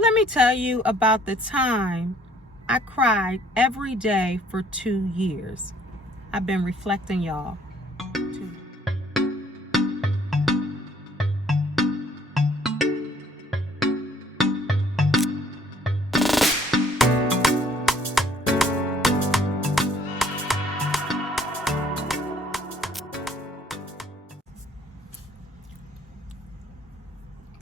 Let me tell you about the time I cried every day for 2 years. I've been reflecting, y'all.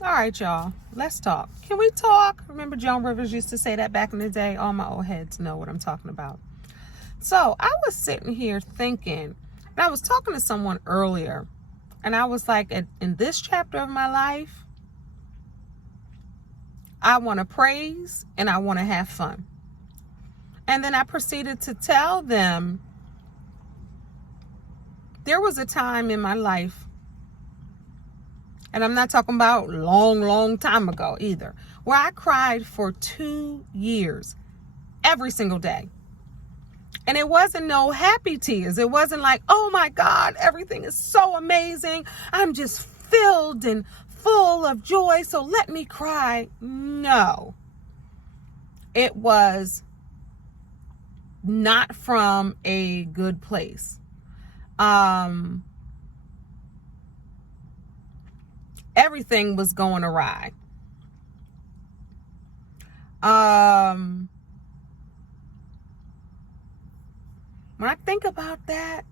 All right, y'all, let's talk. Can we talk? Remember Joan Rivers used to say that back in the day? All my old heads know what I'm talking about. So I was sitting here thinking, and I was talking to someone earlier, and I was like, in this chapter of my life, I want to praise and I want to have fun. And then I proceeded to tell them there was a time in my life, and I'm not talking about long time ago either, where I cried for 2 years, every single day. And it wasn't no happy tears. It wasn't like, oh my God, everything is so amazing. I'm just filled and full of joy, so let me cry. No. It was not from a good place. Everything was going awry. When I think about that,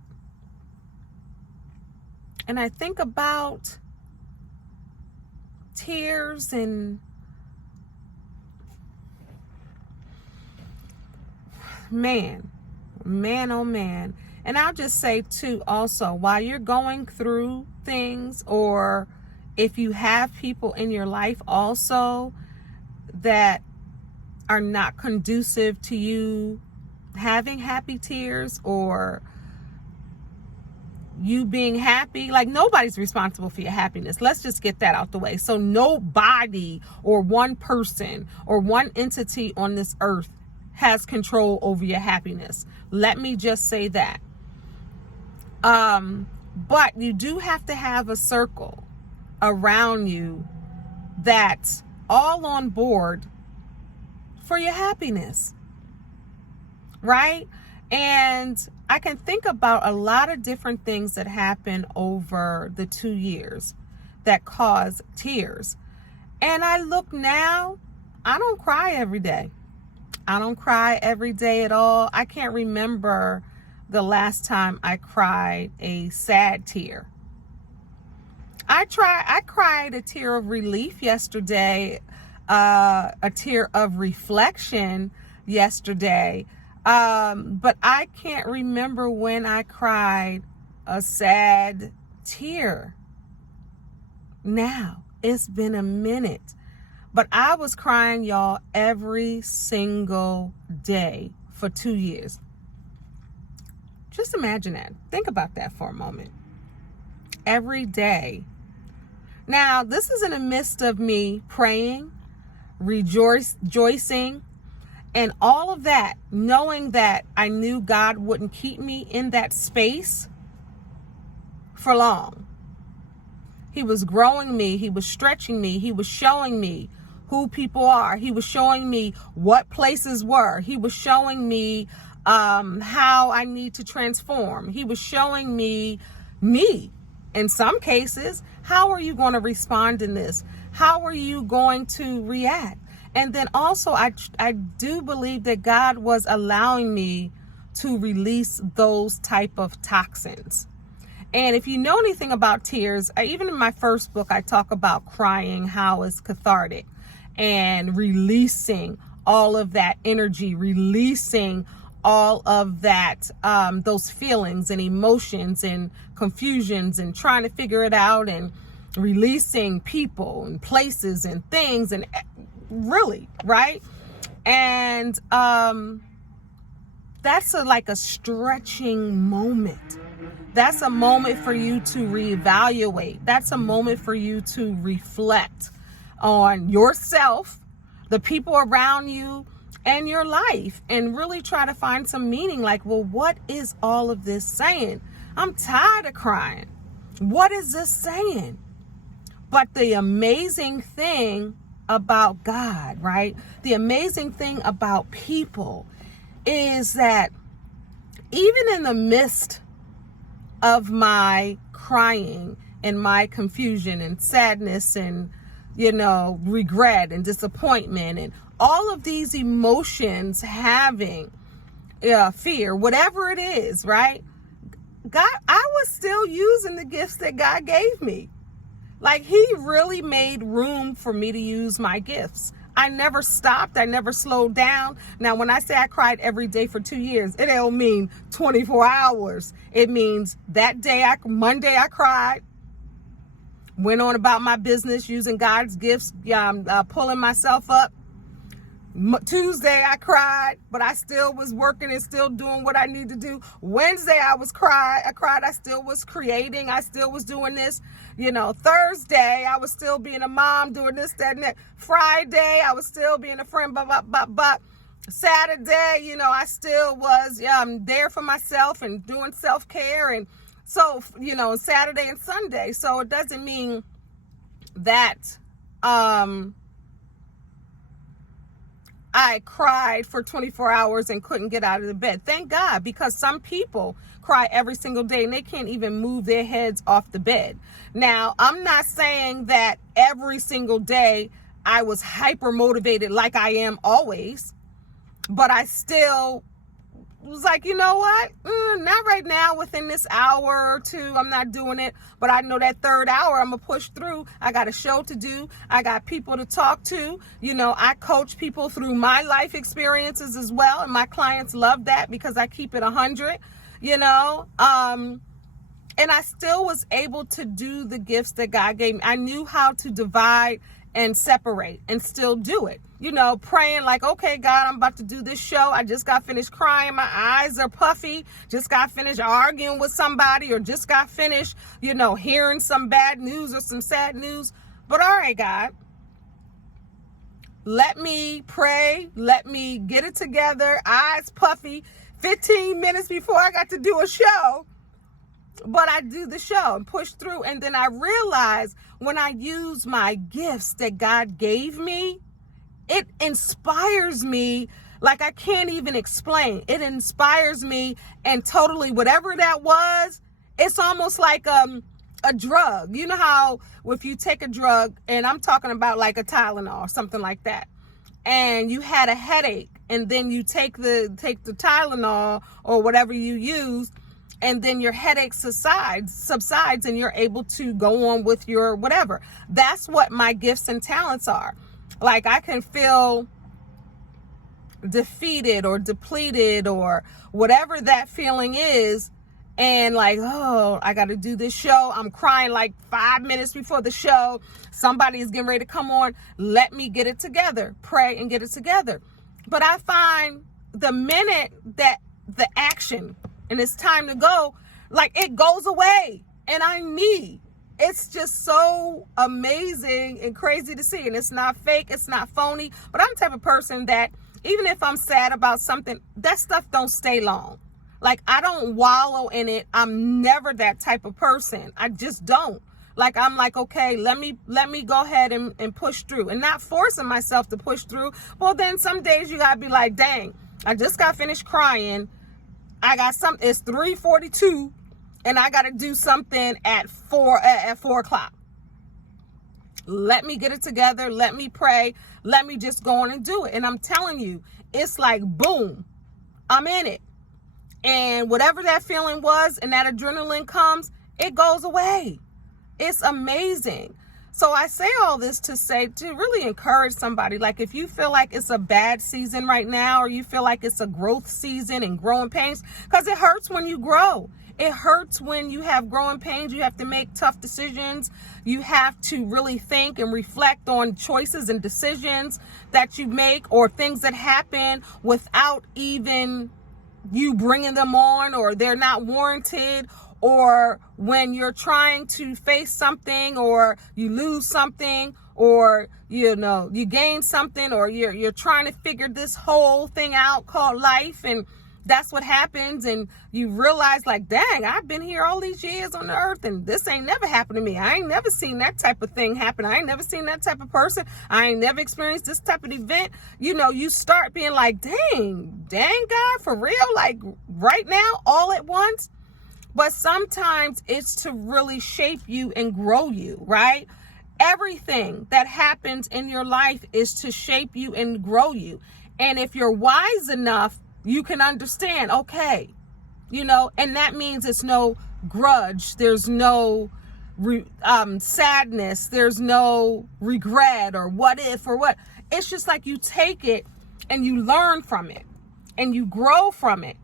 and I think about tears and man, oh man. And I'll just say too, also, while you're going through things, or if you have people in your life also that are not conducive to you having happy tears or you being happy, like nobody's responsible for your happiness. Let's just get that out the way. So nobody or one person or one entity on this earth has control over your happiness. Let me just say that. But you do have to have a circle around you that's all on board for your happiness, right? And I can think about a lot of different things that happen over the 2 years that cause tears. And I look now, I don't cry every day. I don't cry every day at all. I can't remember the last time I cried a sad tear. I cried a tear of relief yesterday, a tear of reflection yesterday. But I can't remember when I cried a sad tear. Now, it's been a minute. But I was crying, y'all, every single day for 2 years. Just imagine that. Think about that for a moment. Every day. Now, this is in the midst of me praying, rejoicing, and all of that, knowing that I knew God wouldn't keep me in that space for long. He was growing me. He was stretching me. He was showing me who people are. He was showing me what places were. He was showing me how I need to transform. He was showing me in some cases. How are you going to respond in this? How are you going to react? And then also, I do believe that God was allowing me to release those type of toxins. And if you know anything about tears, even in my first book, I talk about crying, how it's cathartic, and releasing all of that energy, releasing all of that, those feelings and emotions and confusions and trying to figure it out, and releasing people and places and things, and really, right? And that's like a stretching moment. That's a moment for you to reevaluate. That's a moment for you to reflect on yourself, the people around you, and your life, and really try to find some meaning. Like, well, what is all of this saying? I'm tired of crying. What is this saying? But the amazing thing about God, right? The amazing thing about people is that even in the midst of my crying and my confusion and sadness and, regret and disappointment and all of these emotions, having fear, whatever it is, right? God, I was still using the gifts that God gave me. Like, he really made room for me to use my gifts. I never stopped. I never slowed down. Now, when I say I cried every day for 2 years, it don't mean 24 hours. It means that day, Monday I cried, went on about my business using God's gifts, pulling myself up. Tuesday I cried, but I still was working and still doing what I need to do. Wednesday I cried. I still was creating. I still was doing this. Thursday I was still being a mom, doing this, that, and that. Friday I was still being a friend, but Saturday, I still was there for myself and doing self-care. And so, Saturday and Sunday. So it doesn't mean that I cried for 24 hours and couldn't get out of the bed. Thank God, because some people cry every single day and they can't even move their heads off the bed. Now, I'm not saying that every single day I was hyper motivated like I am always, but I still was like, you know what? Not right now. Within this hour or two, I'm not doing it. But I know that third hour, I'm going to push through. I got a show to do. I got people to talk to. I coach people through my life experiences as well. And my clients love that because I keep it 100, And I still was able to do the gifts that God gave me. I knew how to divide and separate and still do it. Praying like, okay, God, I'm about to do this show. I just got finished crying. My eyes are puffy. Just got finished arguing with somebody, or just got finished, hearing some bad news or some sad news. But all right, God, let me pray. Let me get it together. Eyes puffy. 15 minutes before I got to do a show. But I do the show and push through. And then I realize when I use my gifts that God gave me, it inspires me like I can't even explain. It inspires me, and totally whatever that was, it's almost like a drug. You know how if you take a drug, and I'm talking about like a Tylenol or something like that, and you had a headache, and then you take the Tylenol or whatever you use, and then your headache subsides and you're able to go on with your whatever. That's what my gifts and talents are. Like, I can feel defeated or depleted or whatever that feeling is, and like, oh, I got to do this show. I'm crying like 5 minutes before the show. Somebody is getting ready to come on. Let me get it together. Pray and get it together. But I find the minute that the action and it's time to go, like, it goes away, and I'm me. It's just so amazing and crazy to see. And it's not fake. It's not phony. But I'm the type of person that even if I'm sad about something, that stuff don't stay long. Like, I don't wallow in it. I'm never that type of person. I just don't. Like, I'm like, okay, let me go ahead and push through, and not forcing myself to push through. Well, then some days you gotta be like, dang, I just got finished crying. It's 3:42. And I got to do something at 4 o'clock. Let me get it together. Let me pray. Let me just go on and do it. And I'm telling you, it's like, boom, I'm in it. And whatever that feeling was and that adrenaline comes, it goes away. It's amazing. So I say all this to really encourage somebody. Like, if you feel like it's a bad season right now, or you feel like it's a growth season and growing pains, because it hurts when you grow. It hurts when you have growing pains. You have to make tough decisions. You have to really think and reflect on choices and decisions that you make, or things that happen without even you bringing them on, or they're not warranted, or when you're trying to face something, or you lose something, or you gain something, or you're trying to figure this whole thing out called life, and that's what happens. And you realize like, dang, I've been here all these years on the earth and this ain't never happened to me. I ain't never seen that type of thing happen. I ain't never seen that type of person. I ain't never experienced this type of event. You know, you start being like, dang God, for real? Like right now, all at once. But sometimes it's to really shape you and grow you, right? Everything that happens in your life is to shape you and grow you. And if you're wise enough, you can understand, okay, you know, and that means it's no grudge. There's no sadness. There's no regret or what if or what. It's just like you take it and you learn from it and you grow from it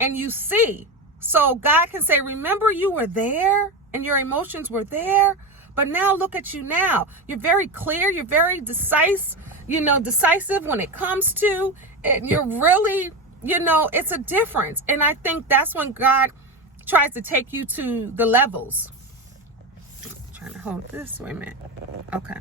and you see. So God can say, remember you were there and your emotions were there, but now look at you now. You're very clear. You're very decisive when it comes to it. You're really, it's a difference. And I think that's when God tries to take you to the levels. I'm trying to hold this. Wait a minute. Okay.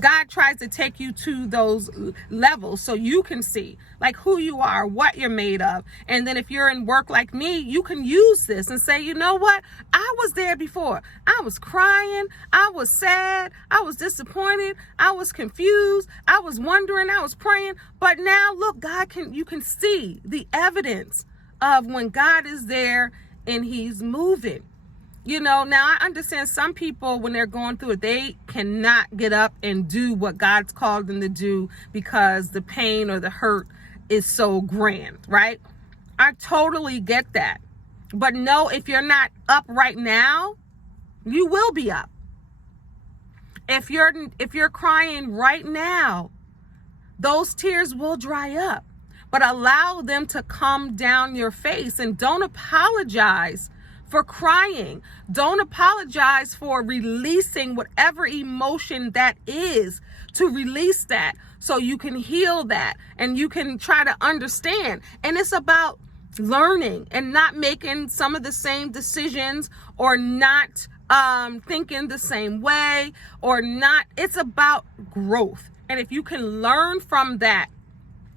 God tries to take you to those levels so you can see like who you are, what you're made of. And then if you're in work like me, you can use this and say, you know what? I was there before. I was crying. I was sad. I was disappointed. I was confused. I was wondering. I was praying. But now look, you can see the evidence of when God is there and he's moving. Now I understand some people, when they're going through it, they cannot get up and do what God's called them to do because the pain or the hurt is so grand, right? I totally get that. But no, if you're not up right now, you will be up. If you're crying right now, those tears will dry up. But allow them to come down your face and don't apologize for crying. Don't apologize for releasing whatever emotion that is, to release that so you can heal that and you can try to understand. And it's about learning and not making some of the same decisions or not thinking the same way or not. It's about growth. And if you can learn from that,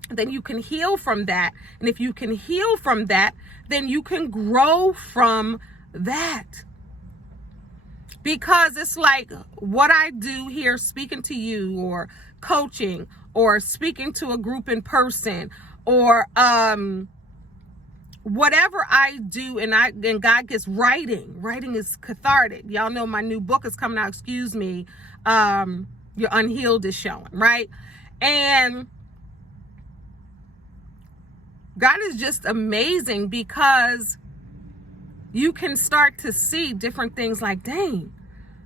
then you can heal from that. And if you can heal from that, then you can grow from that. Because it's like what I do here, speaking to you or coaching or speaking to a group in person or whatever I do, and God gets writing. Writing is cathartic. Y'all know my new book is coming out. Excuse me. Your Unhealed is showing, right? And God is just amazing because you can start to see different things like, dang,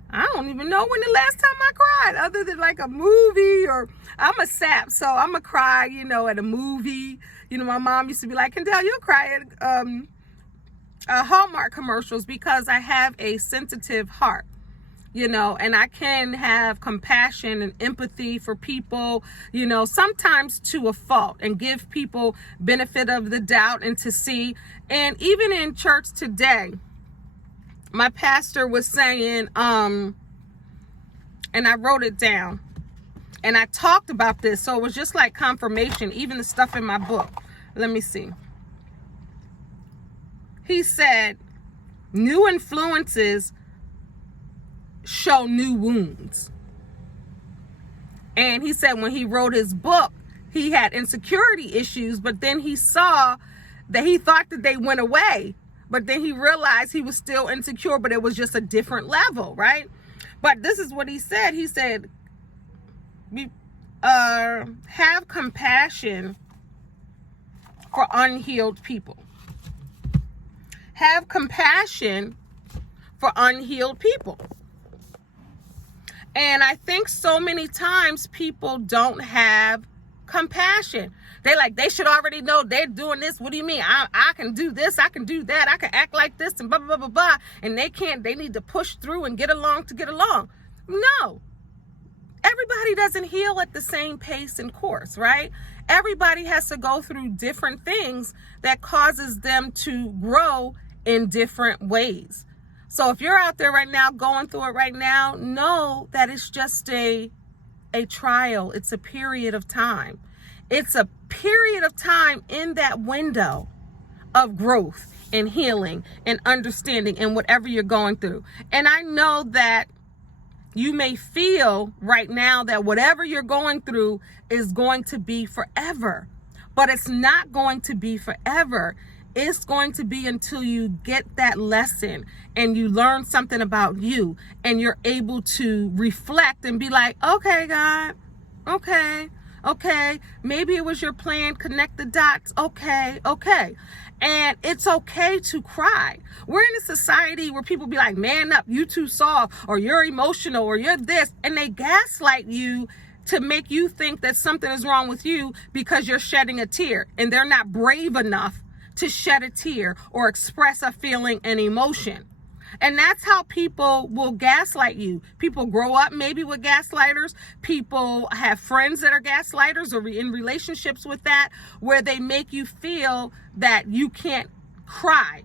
I don't even know when the last time I cried other than like a movie, or I'm a sap, so I'm a cry, at a movie. My mom used to be like, Kendell, you'll cry at Hallmark commercials because I have a sensitive heart. And I can have compassion and empathy for people, sometimes to a fault, and give people benefit of the doubt and to see. And even in church today, my pastor was saying, and I wrote it down and I talked about this. So it was just like confirmation, even the stuff in my book. Let me see. He said, new influences show new wounds. And he said when he wrote his book, he had insecurity issues, but then he saw that he thought that they went away, but then he realized he was still insecure, but it was just a different level, right? But this is what he said. He said, have compassion for unhealed people. Have compassion for unhealed people. And I think so many times people don't have compassion. They should already know they're doing this. What do you mean? I can do this. I can do that. I can act like this and blah, blah, blah, blah, blah. And they need to push through and get along to get along. No. Everybody doesn't heal at the same pace and course, right? Everybody has to go through different things that causes them to grow in different ways. So if you're out there right now going through it right now, know that it's just a trial. It's a period of time. It's a period of time in that window of growth and healing and understanding and whatever you're going through. And I know that you may feel right now that whatever you're going through is going to be forever, but it's not going to be forever. It's going to be until you get that lesson and you learn something about you and you're able to reflect and be like, okay, God, okay, maybe it was your plan, connect the dots, okay. And it's okay to cry. We're in a society where people be like, man up, you too soft, or you're emotional, or you're this, and they gaslight you to make you think that something is wrong with you because you're shedding a tear, and they're not brave enough to shed a tear or express a feeling and emotion. And that's how people will gaslight you. People grow up maybe with gaslighters. People have friends that are gaslighters or in relationships with that, where they make you feel that you can't cry.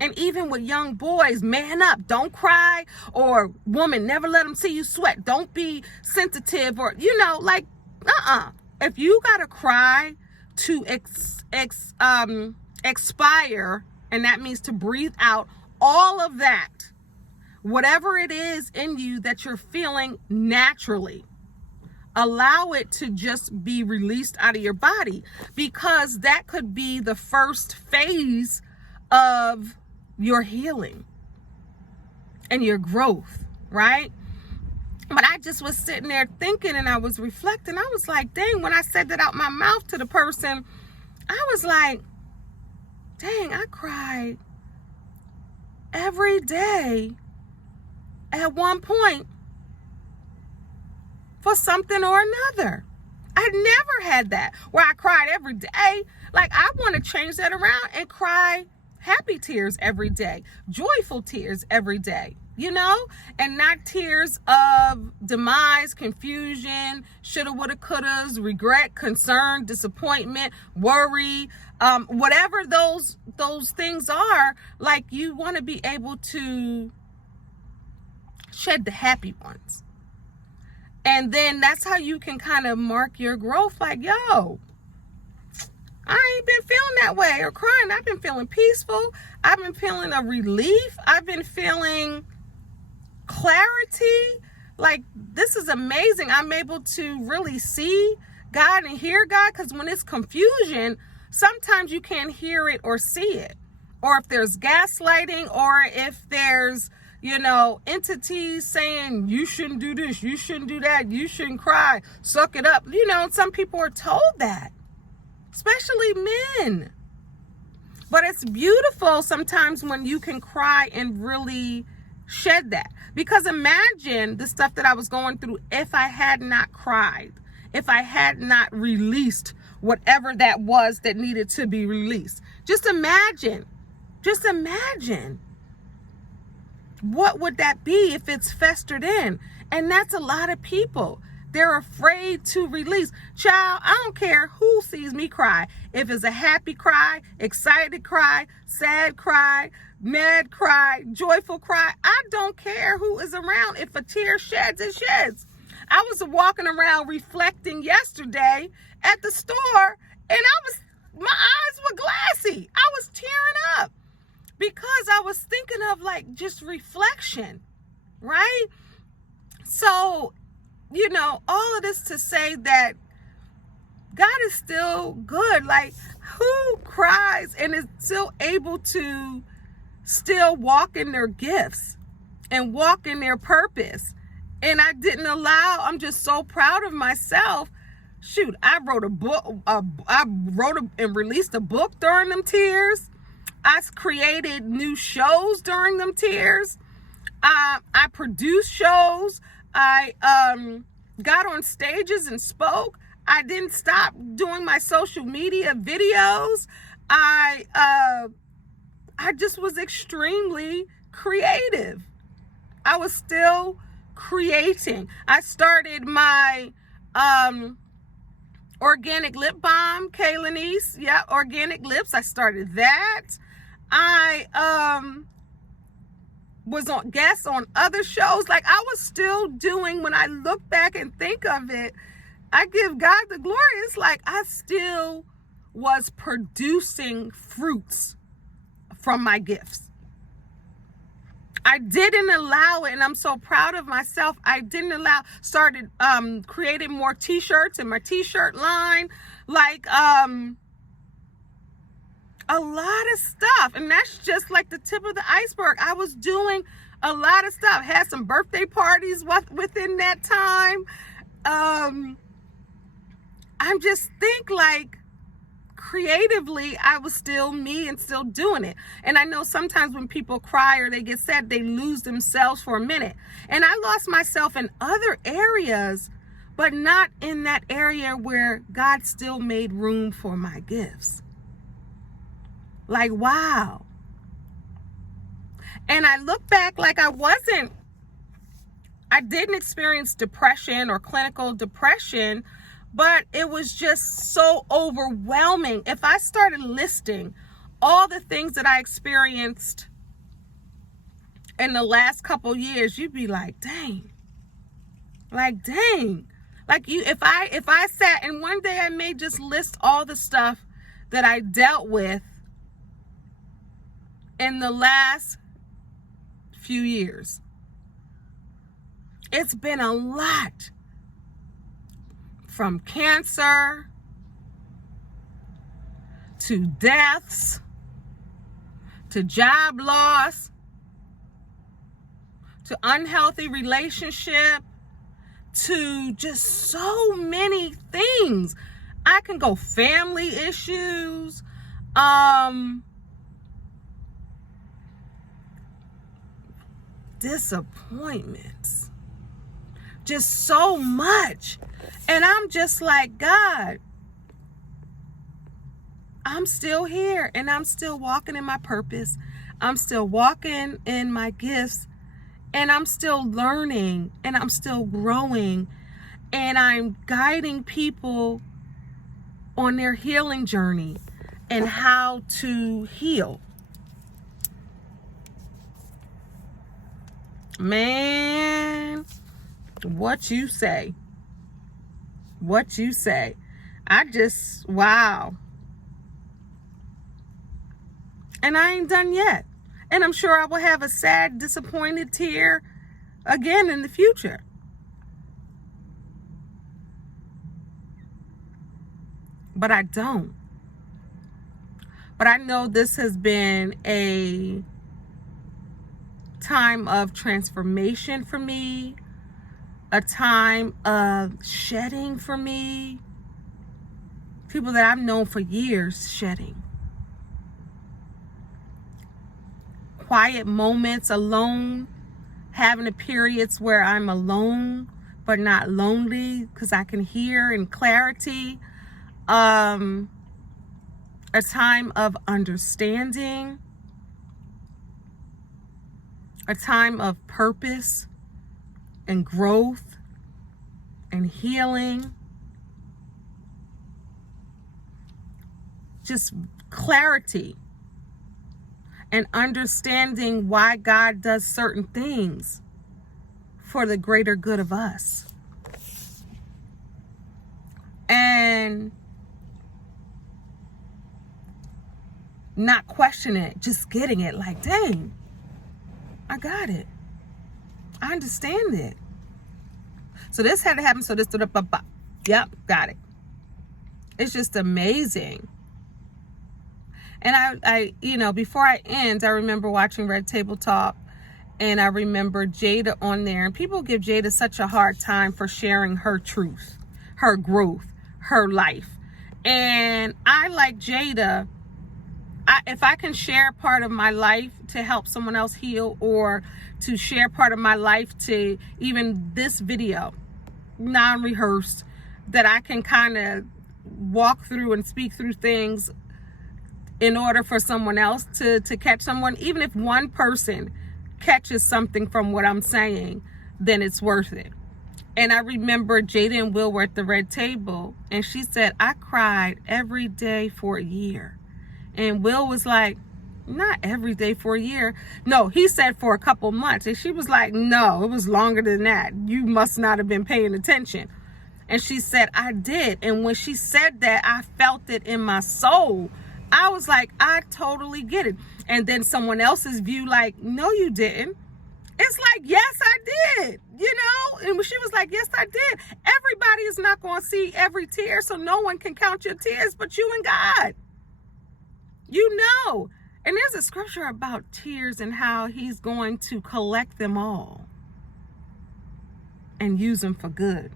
And even with young boys, man up, don't cry. Or woman, never let them see you sweat. Don't be sensitive, or, if you gotta cry to expire, and that means to breathe out all of that, whatever it is in you that you're feeling naturally, allow it to just be released out of your body, because that could be the first phase of your healing and your growth, right? But I just was sitting there thinking, and I was reflecting. I was like, dang, when I said that out my mouth to the person, I was like, dang, I cried every day at one point for something or another. I never had that where I cried every day. Like, I want to change that around and cry happy tears every day, joyful tears every day, and not tears of demise, confusion, shoulda, woulda, couldas, regret, concern, disappointment, worry, whatever those things are. Like, you want to be able to shed the happy ones. And then that's how you can kind of mark your growth. Like, yo, I ain't been feeling that way or crying. I've been feeling peaceful. I've been feeling a relief. I've been feeling clarity. Like, this is amazing. I'm able to really see God and hear God, because when it's confusion, sometimes you can't hear it or see it. Or if there's gaslighting, or if there's, entities saying you shouldn't do this, you shouldn't do that, you shouldn't cry, suck it up. Some people are told that, especially men. But it's beautiful sometimes when you can cry and really shed that. Because imagine the stuff that I was going through if I had not cried, if I had not released whatever that was that needed to be released. Just imagine. What would that be if it's festered in? And that's a lot of people. They're afraid to release. Child, I don't care who sees me cry. If it's a happy cry, excited cry, sad cry, mad cry, joyful cry, I don't care who is around. If a tear sheds, it sheds. I was walking around reflecting yesterday at the store, and my eyes were glassy. I was tearing up because I was thinking of just reflection, right? So, all of this to say that God is still good. Like, who cries and is still able to still walk in their gifts and walk in their purpose? And I'm just so proud of myself. Shoot, I wrote a book. I wrote and released a book during them tears. I created new shows during them tears. I produced shows. I got on stages and spoke. I didn't stop doing my social media videos. I just was extremely creative. I was still creating. I started my organic lip balm, Kendell Lenice. Yeah, organic lips. I started that. I was on guests on other shows. Like, I was still doing, when I look back and think of it, I give God the glory. It's like I still was producing fruits from my gifts. I didn't allow it, and I'm so proud of myself. I didn't allow, started creating more t-shirts in my t-shirt line, like a lot of stuff. And that's just like the tip of the iceberg. I was doing a lot of stuff. Had some birthday parties within that time. I'm just think like creatively, I was still me and still doing it. And I know sometimes when people cry or they get sad, they lose themselves for a minute. And I lost myself in other areas, but not in that area where God still made room for my gifts. Like, wow. And I look back like I didn't experience depression or clinical depression, but it was just so overwhelming. If I started listing all the things that I experienced in the last couple years, you'd be like, dang. Like, dang. Like if I sat and one day I may just list all the stuff that I dealt with in the last few years. It's been a lot. From cancer to deaths to job loss to unhealthy relationship to just so many things. I can go family issues, disappointments, just so much. And I'm just like, God, I'm still here and I'm still walking in my purpose. I'm still walking in my gifts and I'm still learning and I'm still growing and I'm guiding people on their healing journey and how to heal. Man, what you say? What you say? Wow. And I ain't done yet. And I'm sure I will have a sad, disappointed tear again in the future. But I don't. But I know this has been a time of transformation for me, a time of shedding for me. People that I've known for years shedding. Quiet moments alone, having the periods where I'm alone but not lonely because I can hear in clarity. A time of understanding, a time of purpose and growth and healing. Just clarity and understanding why God does certain things for the greater good of us. And not questioning it, just getting it like, dang, I got it. I understand it. So this had to happen. So this, yep, got it. It's just amazing. And I, before I end, I remember watching Red Table Talk and I remember Jada on there, and people give Jada such a hard time for sharing her truth, her growth, her life. And I, like Jada, if I can share part of my life to help someone else heal, or to share part of my life to even this video, non-rehearsed, that I can kind of walk through and speak through things in order for someone else to catch someone, even if one person catches something from what I'm saying, then it's worth it. And I remember Jada and Will were at the Red Table, and she said, I cried every day for a year. And Will was like, not every day for a year. No, he said for a couple months. And she was like, no, it was longer than that. You must not have been paying attention. And she said, I did. And when she said that, I felt it in my soul. I was like, I totally get it. And then someone else's view, like, no, you didn't. It's like, yes, I did, you know? And she was like, yes, I did. Everybody is not going to see every tear, so no one can count your tears but you and God. You know. And there's a scripture about tears and how he's going to collect them all and use them for good.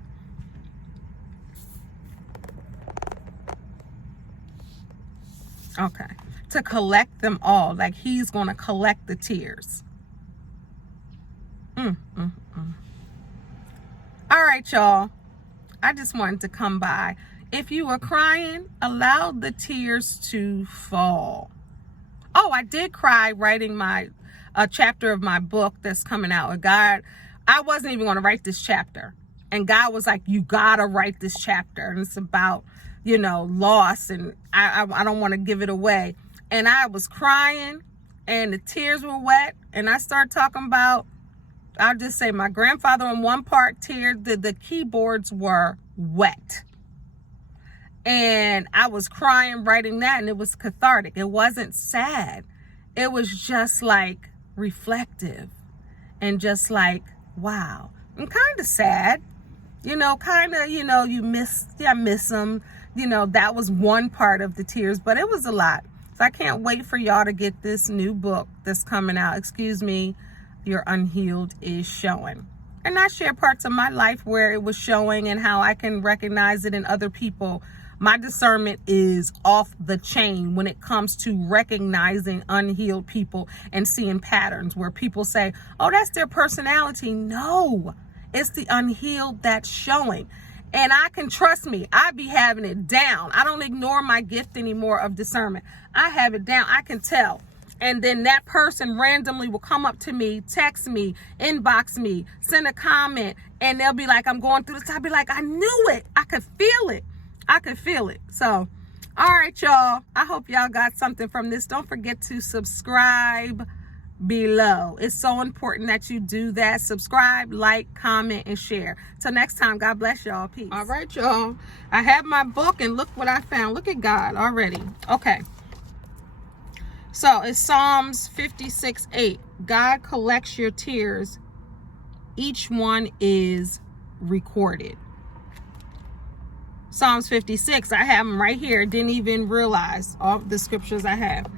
Okay. To collect them all. Like he's going to collect the tears. All right, y'all. I just wanted to come by. If you were crying, allow the tears to fall. Oh, I did cry writing a chapter of my book that's coming out with God. I wasn't even going to write this chapter. And God was like, you got to write this chapter. And it's about, you know, loss. And I don't want to give it away. And I was crying and the tears were wet. And I started talking about, I'll just say my grandfather on one part teared, the keyboards were wet. And I was crying writing that, and it was cathartic. It wasn't sad. It was just like reflective and just like, wow. And kind of sad, you know, kind of, you know, I miss them. You know, that was one part of the tears, but it was a lot. So I can't wait for y'all to get this new book that's coming out. Excuse me. Your Unhealed is showing. And I share parts of my life where it was showing and how I can recognize it in other people. My discernment is off the chain when it comes to recognizing unhealed people and seeing patterns where people say, oh, that's their personality. No, it's the unhealed that's showing. And I can trust me. I be having it down. I don't ignore my gift anymore of discernment. I have it down. I can tell. And then that person randomly will come up to me, text me, inbox me, send a comment, and they'll be like, I'm going through this. I'll be like, I knew it. I could feel it. I could feel it. So, all right, y'all. I hope y'all got something from this. Don't forget to subscribe below. It's so important that you do that. Subscribe, like, comment, and share. Till next time, God bless y'all. Peace. All right, y'all. I have my book, and look what I found. Look at God already. Okay. So it's Psalms 56:8. God collects your tears. Each one is recorded. Psalms 56. I have them right here. Didn't even realize all the scriptures I have.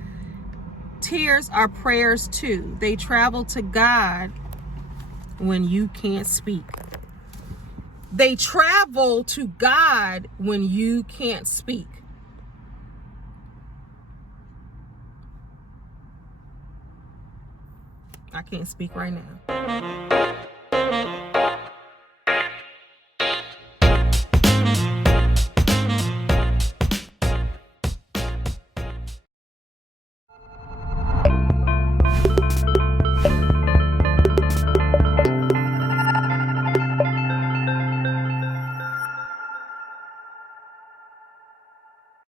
Tears are prayers too. They travel to God when you can't speak. They travel to God when you can't speak. I can't speak right now.